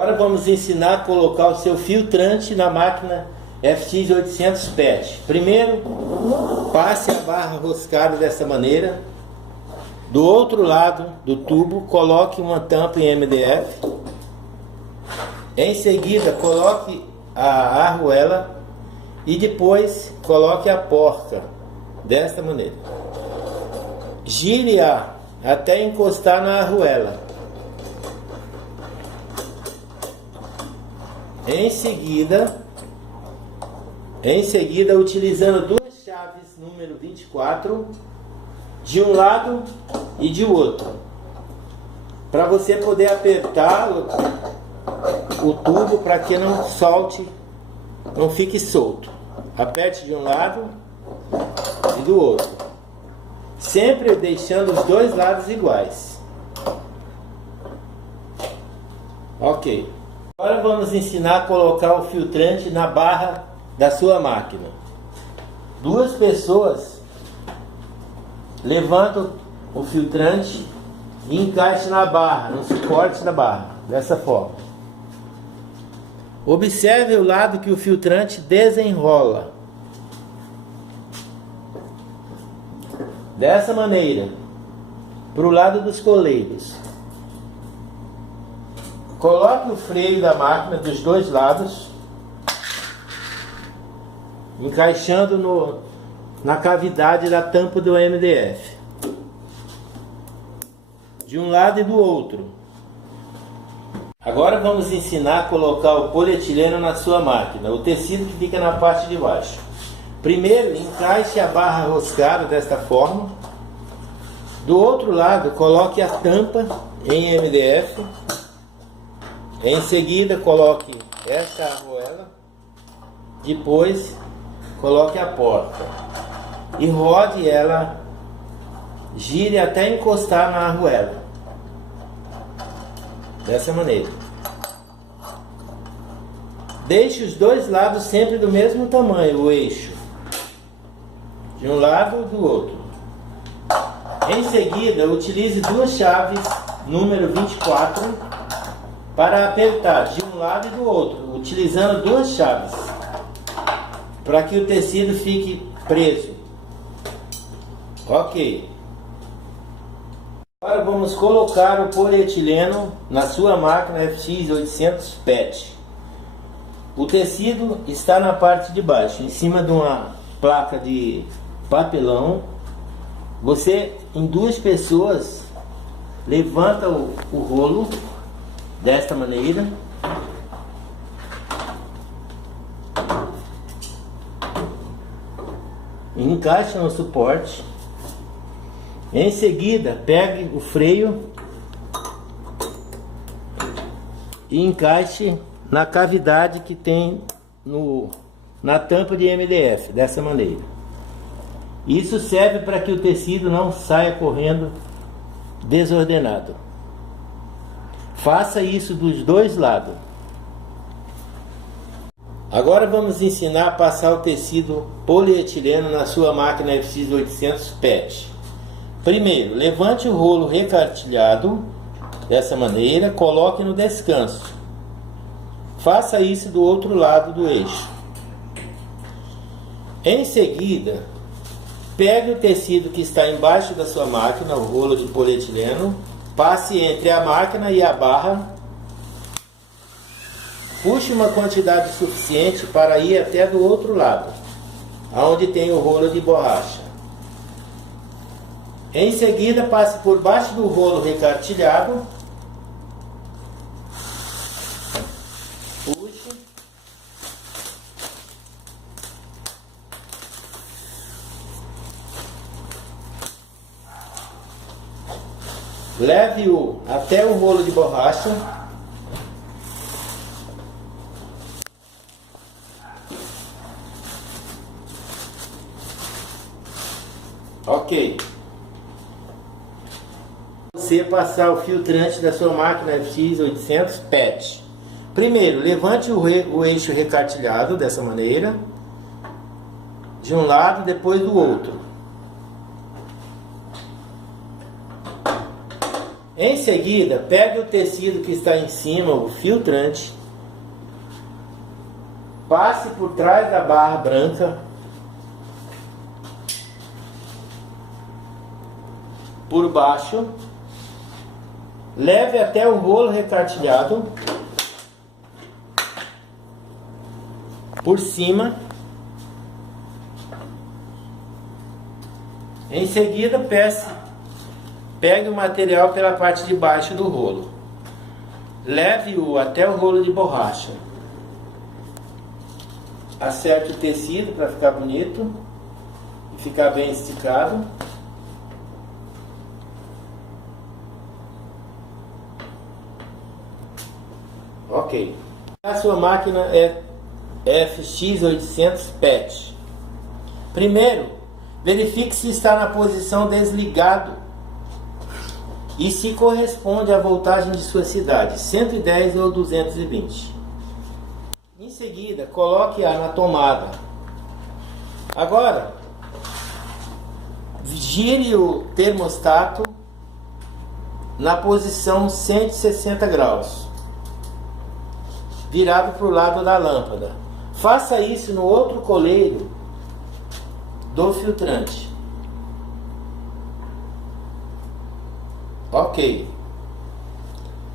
Agora vamos ensinar a colocar o seu filtrante na máquina FX800 PET. Primeiro, passe a barra roscada dessa maneira. Do outro lado do tubo, coloque uma tampa em MDF. Em seguida, coloque a arruela e depois coloque a porca desta maneira. Gire-a até encostar na arruela. Em seguida, utilizando duas chaves número 24, de um lado e de outro, para você poder apertar o tubo para que não solte, não fique solto. Aperte de um lado e do outro, sempre deixando os dois lados iguais. Ok. Agora vamos ensinar a colocar o filtrante na barra da sua máquina. Duas pessoas levantam o filtrante e encaixam na barra, no suporte da barra, dessa forma. Observe o lado que o filtrante desenrola. Dessa maneira, para o lado dos coleiros. Coloque o freio da máquina dos dois lados, encaixando na cavidade da tampa do MDF, de um lado e do outro. Agora vamos ensinar a colocar o polietileno na sua máquina, o tecido que fica na parte de baixo. Primeiro, encaixe a barra roscada desta forma. Do outro lado, coloque a tampa em MDF. Em seguida, coloque esta arruela. Depois, coloque a porta e rode ela, gire até encostar na arruela, dessa maneira. Deixe os dois lados sempre do mesmo tamanho, o eixo, de um lado e do outro. Em seguida, utilize duas chaves número 24 para apertar de um lado e do outro, utilizando duas chaves, para que o tecido fique preso. Ok. Agora vamos colocar o polietileno na sua máquina FX800 PET. O tecido está na parte de baixo, em cima de uma placa de papelão. Você, em duas pessoas, levanta o rolo desta maneira. Encaixe no suporte. Em seguida, pegue o freio e encaixe na cavidade que tem na tampa de MDF, dessa maneira. Isso serve para que o tecido não saia correndo desordenado. Faça isso dos dois lados. Agora vamos ensinar a passar o tecido polietileno na sua máquina FX800 PET. Primeiro, levante o rolo recartilhado dessa maneira, coloque no descanso. Faça isso do outro lado do eixo. Em seguida, pegue o tecido que está embaixo da sua máquina, o rolo de polietileno, passe entre a máquina e a barra. Puxe uma quantidade suficiente para ir até do outro lado, onde tem o rolo de borracha. Em seguida, passe por baixo do rolo recartilhado. Puxe. Leve-o até o rolo de borracha. Ok. Você passar o filtrante da sua máquina FX800 PET. Primeiro, levante o eixo recartilhado dessa maneira, de um lado, depois do outro. Em seguida, pegue o tecido que está em cima, o filtrante, passe por trás da barra branca, por baixo, leve até o rolo recartilhado, por cima. Em seguida, pegue o material pela parte de baixo do rolo, leve-o até o rolo de borracha, acerte o tecido para ficar bonito e ficar bem esticado. Ok. A sua máquina é FX800 PET. Primeiro, verifique se está na posição desligado e se corresponde à voltagem de sua cidade, 110 ou 220. Em seguida, coloque-a na tomada. Agora, gire o termostato na posição 160 graus, virado para o lado da lâmpada. Faça isso no outro coleiro do filtrante. Ok.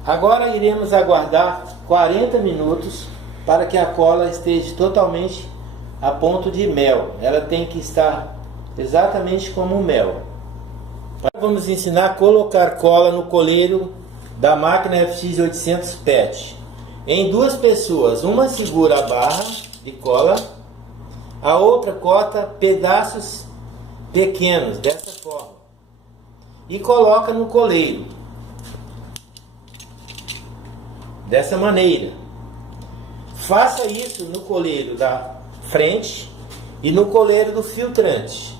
Agora iremos aguardar 40 minutos para que a cola esteja totalmente a ponto de mel. Ela tem que estar exatamente como mel. Vamos ensinar a colocar cola no coleiro da máquina FX800 PET. Em duas pessoas, uma segura a barra de cola, a outra corta pedaços pequenos, dessa forma, e coloca no coleiro, dessa maneira. Faça isso no coleiro da frente e no coleiro do filtrante.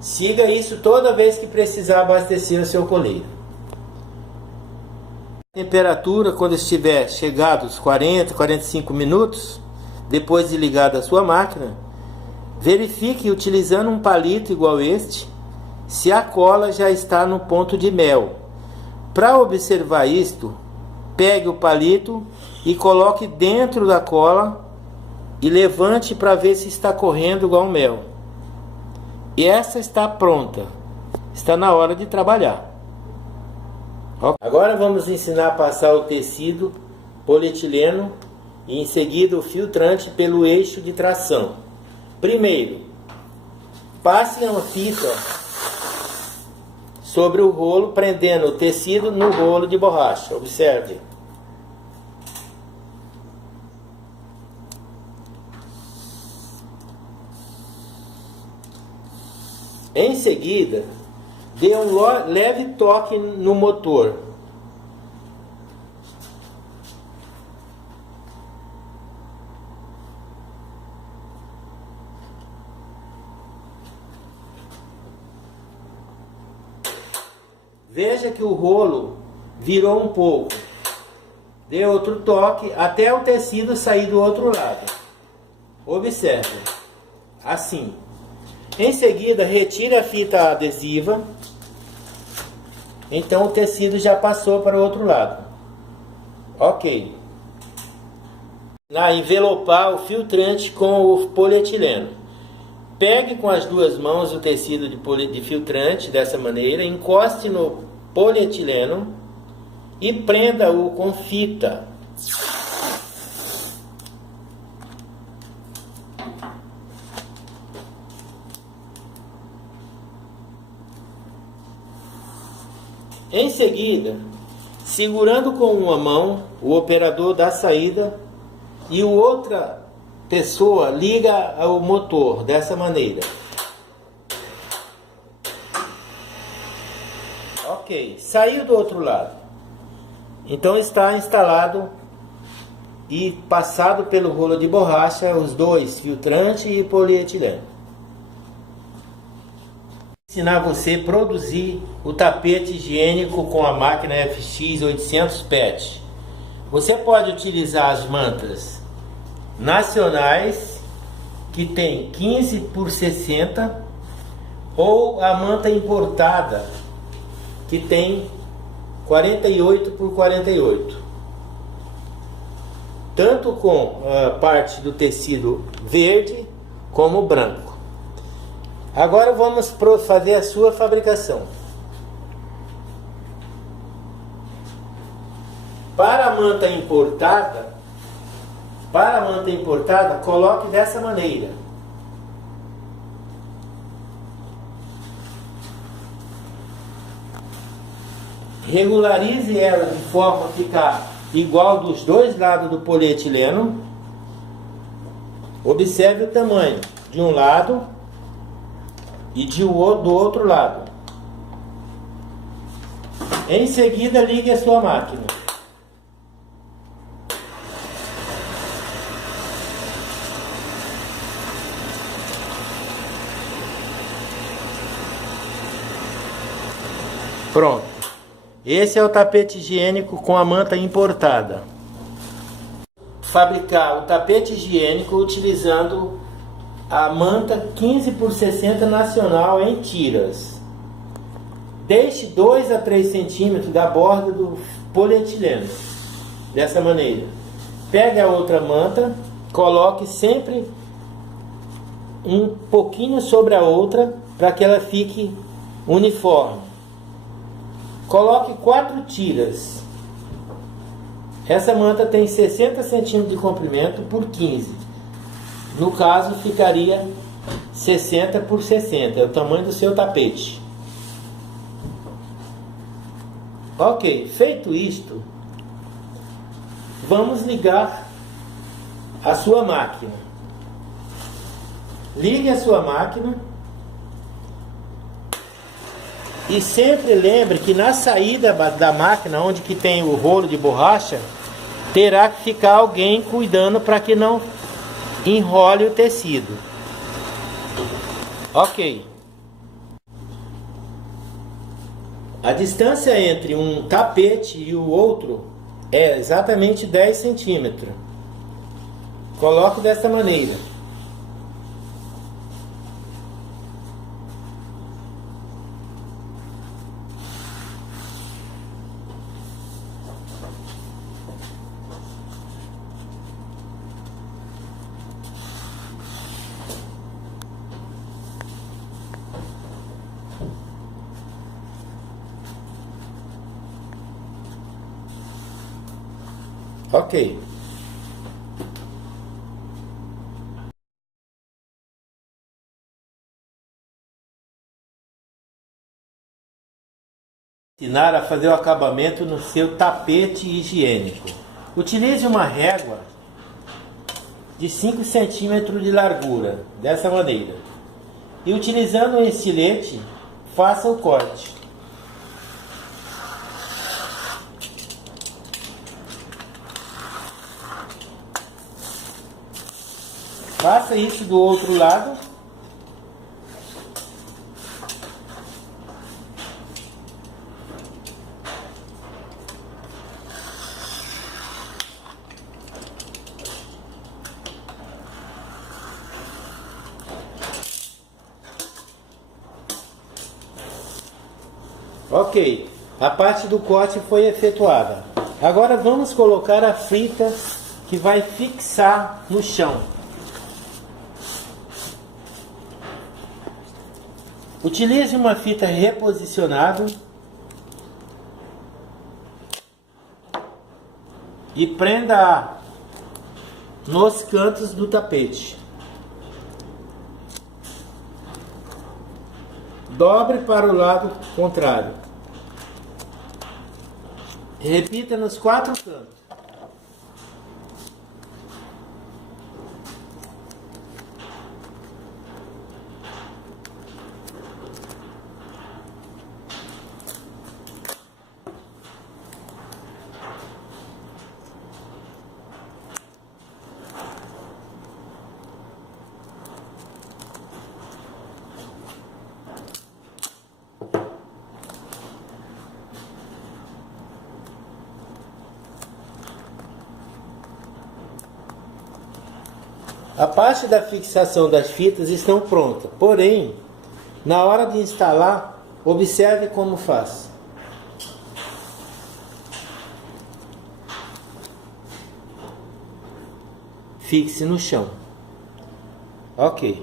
Siga isso toda vez que precisar abastecer o seu coleiro. Temperatura, quando estiver chegado aos 40, 45 minutos, depois de ligada a sua máquina, verifique utilizando um palito igual este, se a cola já está no ponto de mel. Para observar isto, pegue o palito e coloque dentro da cola e levante para ver se está correndo igual mel. E essa está pronta, está na hora de trabalhar. Agora vamos ensinar a passar o tecido polietileno e em seguida o filtrante pelo eixo de tração. Primeiro, passe uma fita sobre o rolo, prendendo o tecido no rolo de borracha. Observe. Em seguida, dê um leve toque no motor. Veja que o rolo virou um pouco. Dê outro toque até o tecido sair do outro lado. Observe. Assim. Em seguida, retire a fita adesiva. Então o tecido já passou para o outro lado. Ok. Envelopar o filtrante com o polietileno. Pegue com as duas mãos o tecido de filtrante dessa maneira, encoste no polietileno e prenda-o com fita. Em seguida, segurando com uma mão, o operador dá saída e outra pessoa liga o motor dessa maneira. Ok, saiu do outro lado. Então está instalado e passado pelo rolo de borracha os dois, filtrante e polietileno. Ensinar você a produzir o tapete higiênico com a máquina FX800 PET. Você pode utilizar as mantas nacionais, que tem 15 por 60, ou a manta importada, que tem 48 por 48. Tanto com a parte do tecido verde como branco. Agora vamos fazer a sua fabricação. Para a manta importada, coloque dessa maneira. Regularize ela de forma a ficar igual dos dois lados do polietileno. Observe o tamanho de um lado e do outro lado. Em seguida, ligue a sua máquina. Pronto. Esse é o tapete higiênico com a manta importada. Fabricar o tapete higiênico utilizando a manta 15 por 60 nacional em tiras. Deixe 2 a 3 centímetros da borda do polietileno. Dessa maneira. Pegue a outra manta, coloque sempre um pouquinho sobre a outra para que ela fique uniforme. Coloque 4 tiras. Essa manta tem 60 centímetros de comprimento por 15. No caso, ficaria 60 por 60. É o tamanho do seu tapete. Ok, feito isto, vamos ligar a sua máquina. Ligue a sua máquina. E sempre lembre que na saída da máquina, onde que tem o rolo de borracha, terá que ficar alguém cuidando para que não enrole o tecido. Ok. A distância entre um tapete e o outro é exatamente 10 centímetros. Coloque dessa maneira. Ok. Ensinar a fazer o acabamento no seu tapete higiênico. Utilize uma régua de 5 centímetros de largura, dessa maneira. E utilizando um estilete, faça o corte. Faça isso do outro lado. Ok, a parte do corte foi efetuada. Agora vamos colocar a fita que vai fixar no chão. Utilize uma fita reposicionada e prenda nos cantos do tapete. Dobre para o lado contrário. Repita nos 4 cantos. A parte da fixação das fitas estão prontas, porém, na hora de instalar, observe como faz. fixe no chão. Ok.